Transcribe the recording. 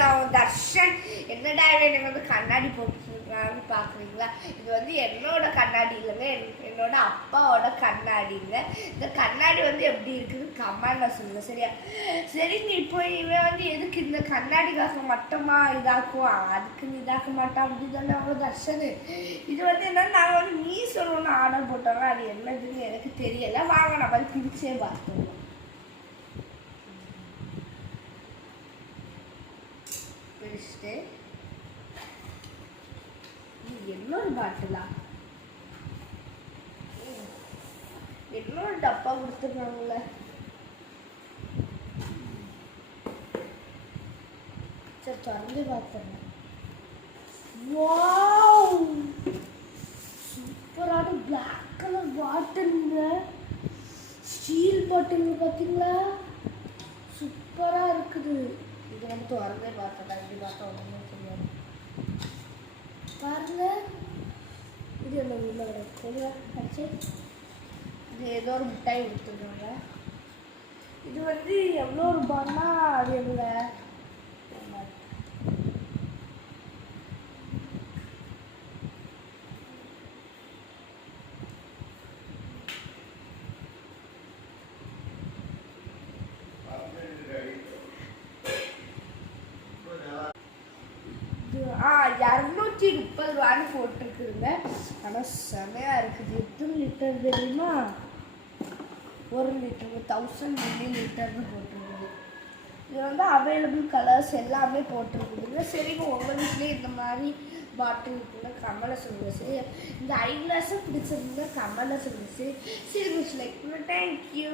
நான் தர்ஷன் என்னடா எனக்கு வந்து கண்ணாடி போட்டுருக்கான்னு பார்க்குறீங்களா? இது வந்து என்னோட கண்ணாடி இல்லைங்க, என்னோட அப்பாவோட கண்ணாடிங்க. இந்த கண்ணாடி வந்து எப்படி இருக்குதுன்னு கமெண்ட்ல சொல்லுங்க. சரியா? சரிங்க. இப்போ இவன் வந்து எதுக்கு இந்த கண்ணாடிக்காக மட்டுமா இதாக்குவான், அதுக்குன்னு இதாக்க மாட்டான் அப்படின்னு சொல்லி அவங்க தர்ஷன். இது வந்து என்னன்னா நாங்கள் வந்து நீ சொல்லணும்னு ஆர்டர் போட்டோங்க, அது என்னதுன்னு எனக்கு தெரியல. வாங்க நம்ம அது பிரிச்சே பார்த்தோம். பிரிச்சுட்டு என்னொரு பாட்டிலா, என்னொரு டப்பா கொடுத்துருக்காங்கள. சரி திறந்து பார்த்தேன். வாவ், சூப்பரான பிளாக் கலர் பாட்டிலுங்க, ஸ்டீல் பாட்டில் பார்த்தீங்களா, சூப்பராக இருக்குது. இது வந்து திறந்தே பார்த்தேன், இப்படி பார்த்தா ஒன்றுமே தெரியாது. பாருங்க, இது என்ன உள்ள கிடக்கு, இது ஏதோ ஒரு மிட்டாய் கொடுத்துருக்காங்க. இது வந்து எவ்வளோ ரூபான்னா அது எவ்வளோ $230 போட்டிருக்குதுங்க. ஆனால் செமையாக இருக்குது. எத்தனை லிட்டர் தெரியுமா? 1 லிட்டர் 1000 ml போட்டிருக்குது. இது வந்து அவைலபிள் கலர்ஸ் எல்லாமே போட்டிருக்குதுங்க. சரிங்க, உங்கள் வீட்டிலே இந்த மாதிரி பாட்டில் இருக்குங்க, கமலை சொல்லுங்க. சரி, இந்த ஐ கிளாஸும் பிடிச்சிருந்தா கமலை சொல்லுங்க. சரி, லைக் தேங்க்யூ.